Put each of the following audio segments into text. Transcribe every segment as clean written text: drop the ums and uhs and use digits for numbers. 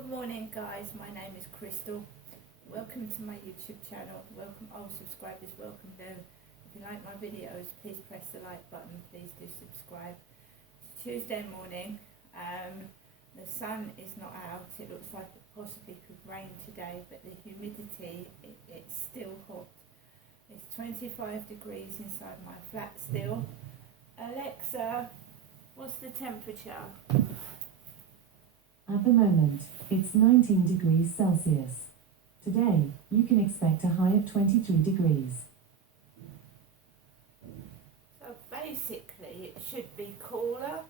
Good morning guys, my name is Crystal. Welcome to my YouTube channel. Welcome all subscribers, welcome them. If you like my videos, please press the like button, please do subscribe. It's Tuesday morning, the sun is not out, it looks like it possibly could rain today, but the humidity, it's still hot. It's 25 degrees inside my flat still. Alexa, what's the temperature? At the moment, it's 19 degrees Celsius. Today, you can expect a high of 23 degrees. So basically it should be cooler.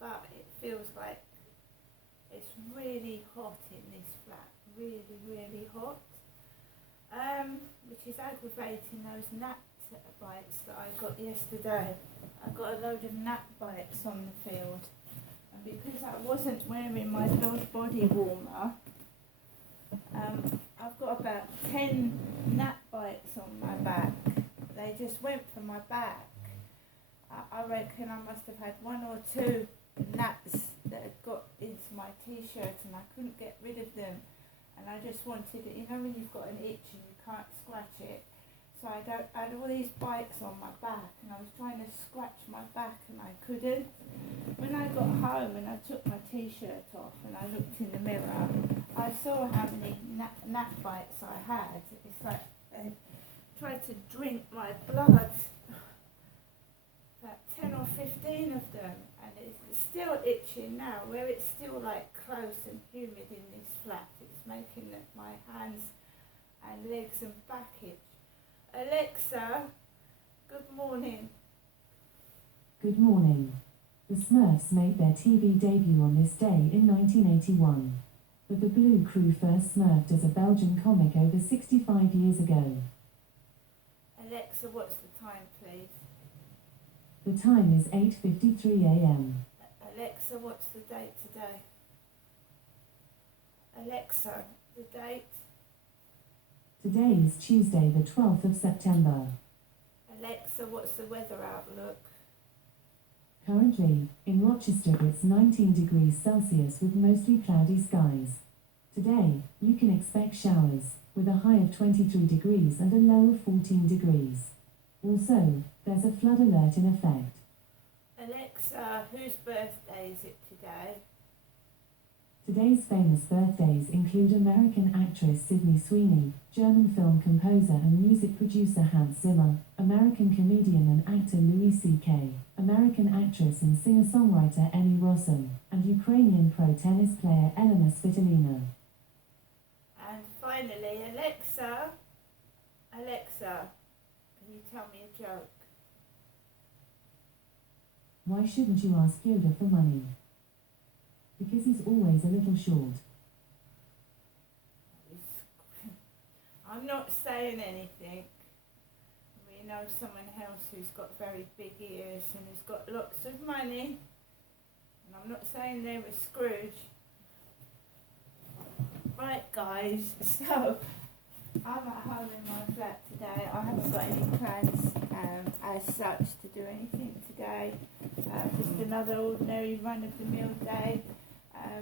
But it feels like it's really hot in this flat. Really hot. Which is aggravating those gnat bites that I got yesterday. I got a load of gnat bites on the field. And because I wasn't wearing my body warmer, I've got about 10 gnat bites on my back. They just went for my back. I reckon I must have had 1 or 2 gnats that had got into my t-shirt and I couldn't get rid of them. And I just wanted it, you know when you've got an itch and you can't scratch it. So I had all these bites on my back and I was trying to scratch my back and I couldn't. When I got home and I took my t-shirt off and I looked in the mirror, I saw how many gnat bites I had. It's like they tried to drink my blood. About 10 or 15 of them, and it's still itching now, where it's still like close and humid in this flat. It's making my hands and legs and back itch. Alexa, good morning. Good morning. The Smurfs made their TV debut on this day in 1981. But the Blue Crew first smurfed as a Belgian comic over 65 years ago. Alexa, what's the time, please? The time is 8:53 a.m. Alexa, what's the date today? Alexa, the date? Today is Tuesday, the 12th of September. Alexa, what's the weather outlook? Currently, in Rochester it's 19 degrees Celsius with mostly cloudy skies. Today, you can expect showers, with a high of 23 degrees and a low of 14 degrees. Also, there's a flood alert in effect. Alexa, whose birthday is it today? Today's famous birthdays include American actress Sydney Sweeney, German film composer and music producer Hans Zimmer, American comedian and actor Louis C.K., American actress and singer-songwriter Ellie Rossum, and Ukrainian pro tennis player Elena Svitolina. And finally, Alexa, can you tell me a joke? Why shouldn't you ask Yoda for money? Because he's always a little short. I'm not saying anything. We know someone else who's got very big ears and who's got lots of money. And I'm not saying they were Scrooge. Right guys, so I'm at home in my flat today. I haven't got any plans as such to do anything today. Just another ordinary run-of-the-mill day,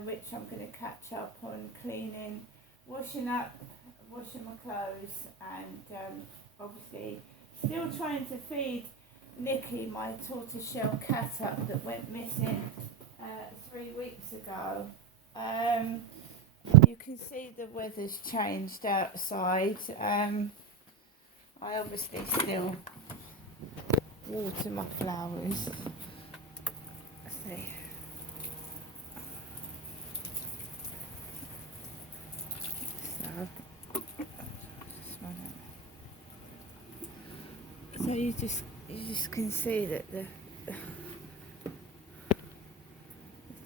which I'm going to catch up on cleaning, washing my clothes, and obviously still trying to feed Nikki, my tortoiseshell cat, up that went missing 3 weeks ago. You can see the weather's changed outside. I obviously still water my flowers. Let's see. So you just can see that the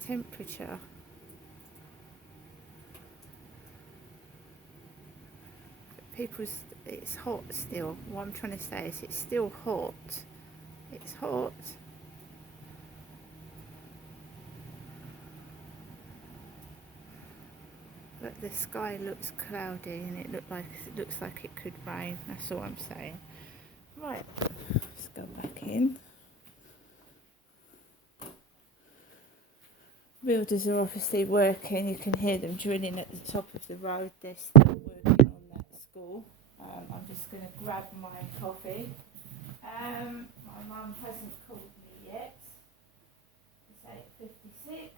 temperature it's hot still. What I'm trying to say is it's still hot. It's hot. But the sky looks cloudy and it looks like it could rain. That's all I'm saying. Right, let's go back in. builders are obviously working. You can hear them drilling at the top of the road. They're still working on that school. I'm just going to grab my coffee. My mum hasn't called me yet. It's 8:56.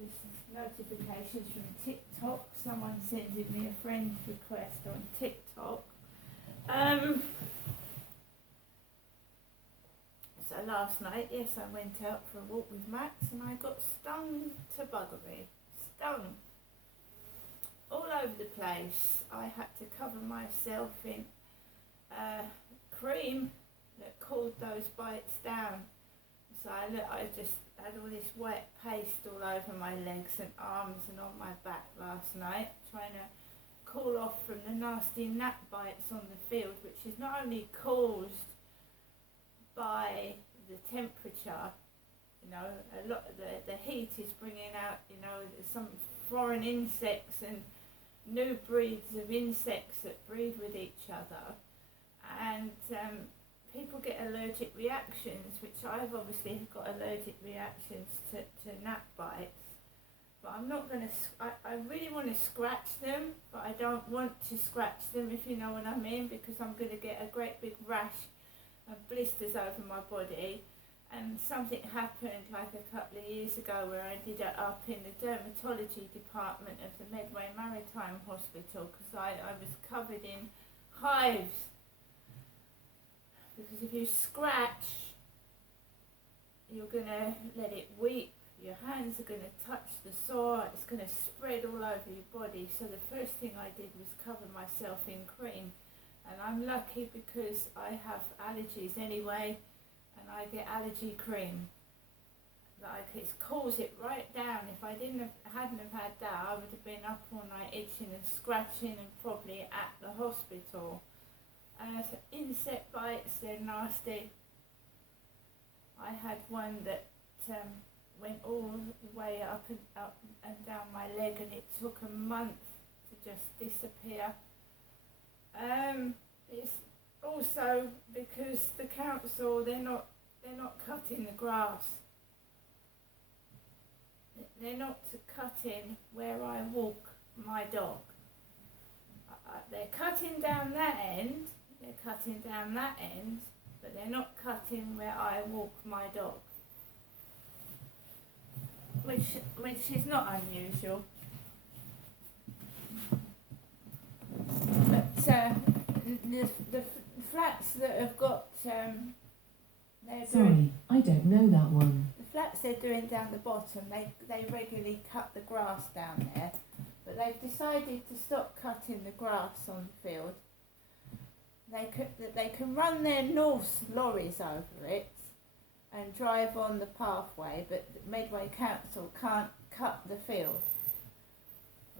Just notifications from TikTok. Someone sending me a friend request on TikTok. So last night, yes, I went out for a walk with Max and I got stung to buggery. Stung. All over the place. I had to cover myself in cream that cooled those bites down. So I just had all this wet paste all over my legs and arms and on my back last night, trying to cool off from the nasty gnat bites on the field, which is not only caused by the temperature, you know, a lot the heat is bringing out, you know, some foreign insects and new breeds of insects that breed with each other, and people get allergic reactions, which I've obviously got allergic reactions to gnat bites. But I'm not going to, I really want to scratch them, but I don't want to scratch them, if you know what I mean, because I'm going to get a great big rash and blisters over my body. And something happened like a couple of years ago where I ended up in the dermatology department of the Medway Maritime Hospital because I was covered in hives. Because if you scratch, you're going to let it weep. Your hands are going to touch the sore. It's going to spread all over your body. So the first thing I did was cover myself in cream. And I'm lucky because I have allergies anyway, and I get allergy cream. Like, it cools it right down. If I hadn't have had that, I would have been up all night itching and scratching and probably at the hospital. So insect bites, they're nasty. I had one that went all the way up and down my leg, and it took a month to just disappear. It's also because the council, they're not cutting the grass. They're not cutting where I walk my dog. They're cutting down that end. But they're not cutting where I walk my dog, which is not unusual. But the flats that have got Sorry, I don't know that one. the flats they're doing down the bottom, they regularly cut the grass down there, but they've decided to stop cutting the grass on the field. They can run their Norse lorries over it and drive on the pathway, but the Medway Council can't cut the field.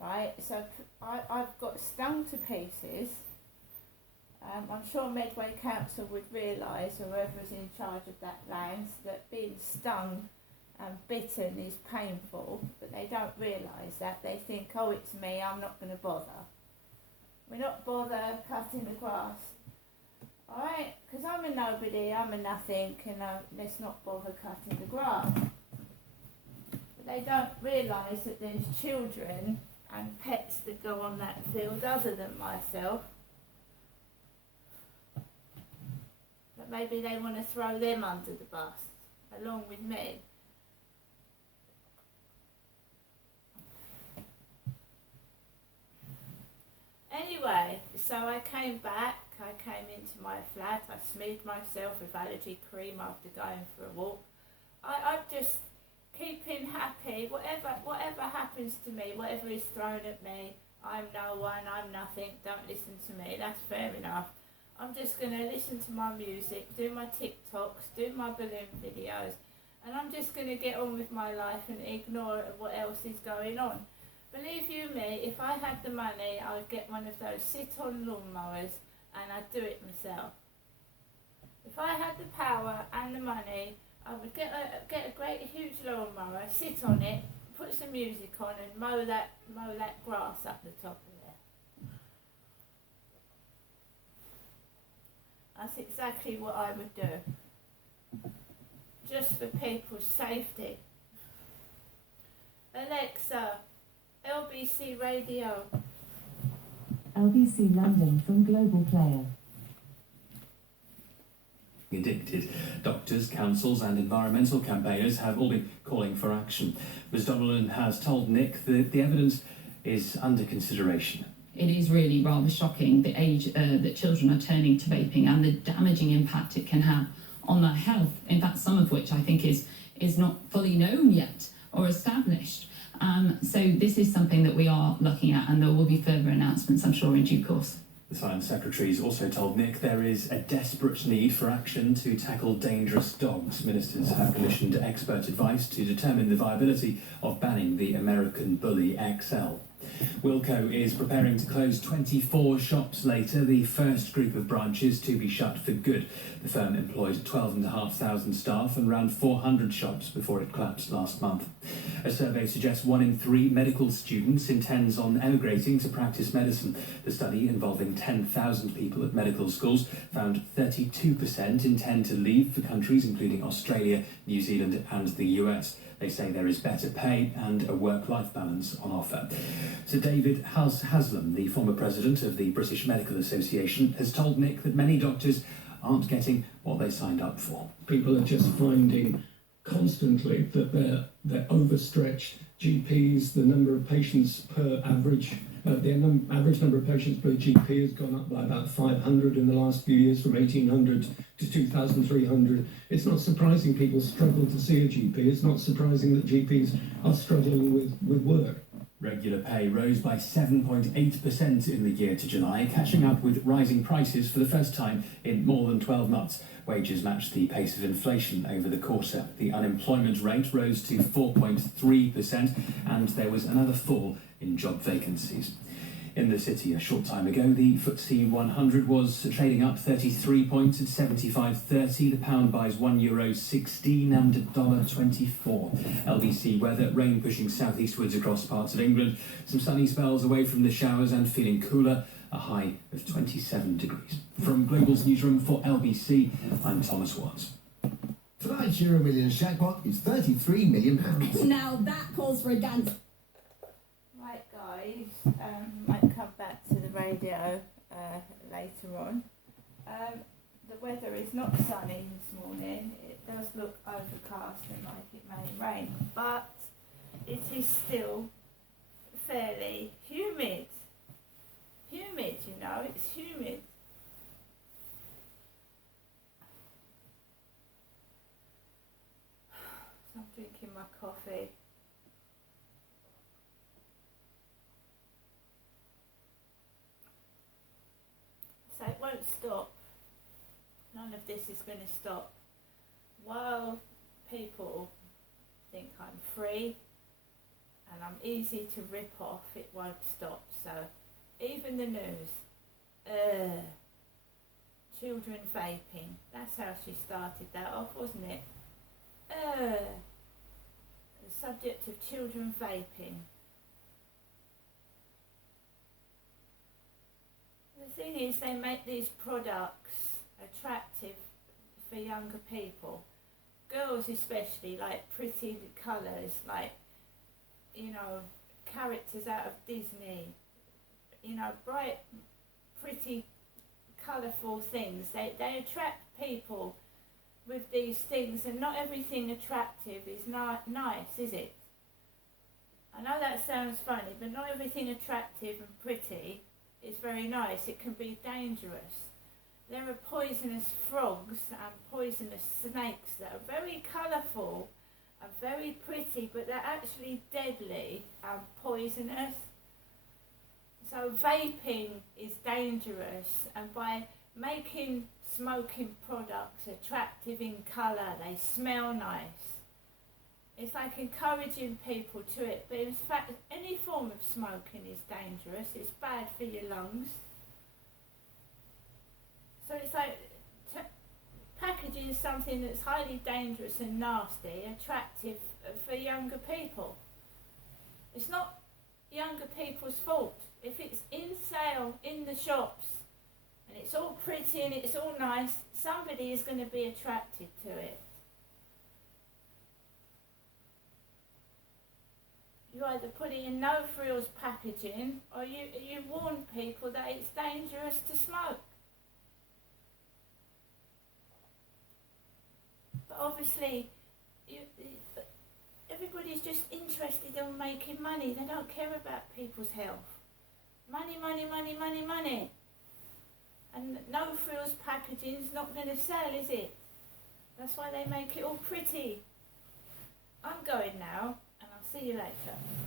Right, so I've got stung to pieces. I'm sure Medway Council would realise, whoever's in charge of that land, that being stung and bitten is painful, but they don't realise that. They think, oh, it's me, I'm not going to bother. We're not bother cutting the grass. Alright, because I'm a nobody, I'm a nothing, and let's not bother cutting the grass. But they don't realise that there's children and pets that go on that field other than myself. But maybe they want to throw them under the bus, along with me. Anyway, so I came back. I came into my flat, I smeared myself with allergy cream after going for a walk. I'm just keeping happy, whatever happens to me, whatever is thrown at me, I'm no one, I'm nothing, don't listen to me, that's fair enough. I'm just going to listen to my music, do my TikToks, do my balloon videos, and I'm just going to get on with my life and ignore what else is going on. Believe you me, if I had the money, I would get one of those sit-on lawnmowers and I'd do it myself. If I had the power and the money, I would get a great huge lawnmower, sit on it, put some music on and mow that grass up the top of there. That's exactly what I would do. Just for people's safety. LBC Radio. LBC London from Global Player. Addicted. Doctors, councils and environmental campaigners have all been calling for action. Ms Donnellan has told Nick that the evidence is under consideration. It is really rather shocking the age that children are turning to vaping and the damaging impact it can have on their health. In fact, some of which I think is not fully known yet or established. So this is something that we are looking at, and there will be further announcements, I'm sure, in due course. The Science Secretary has also told Nick there is a desperate need for action to tackle dangerous dogs. Ministers have commissioned expert advice to determine the viability of banning the American Bully XL. Wilko is preparing to close 24 shops later, the first group of branches to be shut for good. The firm employed 12,500 staff and ran 400 shops before it collapsed last month. A survey suggests 1 in 3 medical students intends on emigrating to practice medicine. The study, involving 10,000 people at medical schools, found 32% intend to leave for countries including Australia, New Zealand and the US. They say there is better pay and a work-life balance on offer. Sir David Haslam, the former president of the British Medical Association, has told Nick that many doctors aren't getting what they signed up for. People are just finding constantly that they're overstretched. GPs, the number of patients per average, average number of patients per GP has gone up by about 500 in the last few years, from 1,800 to 2,300. It's not surprising people struggle to see a GP. It's not surprising that GPs are struggling with work. Regular pay rose by 7.8% in the year to July, catching up with rising prices for the first time in more than 12 months. Wages matched the pace of inflation over the quarter. The unemployment rate rose to 4.3%, and there was another fall in job vacancies. In the city a short time ago, the FTSE 100 was trading up 33 points at 75.30. The pound buys €1.16 and $1.24. LBC weather: rain pushing southeastwards across parts of England. Some sunny spells away from the showers and feeling cooler. A high of 27 degrees. From Global's newsroom for LBC, I'm Thomas Watts. Tonight's Euro Millions jackpot is £33 million. Now that calls for a dance. Right, guys, might come back to the radio later on. The weather is not sunny this morning. It does look overcast and like it may rain, but it is still fairly humid. Humid, you know, it's humid. So I'm drinking my coffee. So it won't stop. None of this is going to stop. While people think I'm free and I'm easy to rip off, it won't stop. So even the news, children vaping, that's how she started that off, wasn't it? The subject of children vaping. The thing is, they make these products attractive for younger people. Girls especially like pretty colours, like, you know, characters out of Disney. You know, bright, pretty, colourful things. They attract people with these things, and not everything attractive is nice, is it? I know that sounds funny, but not everything attractive and pretty is very nice. It can be dangerous. There are poisonous frogs and poisonous snakes that are very colourful and very pretty, but they're actually deadly and poisonous. So vaping is dangerous, and by making smoking products attractive in colour, they smell nice. It's like encouraging people to it, but in fact any form of smoking is dangerous. It's bad for your lungs. So it's like packaging something that's highly dangerous and nasty, attractive for younger people. It's not younger people's fault. If it's in sale in the shops and it's all pretty and it's all nice, somebody is going to be attracted to it. You either put it in no frills packaging or you warn people that it's dangerous to smoke. But obviously, everybody's just interested in making money. They don't care about people's health. Money, money, money, money, money. And no frills packaging's not going to sell, is it? That's why they make it all pretty. I'm going now, and I'll see you later.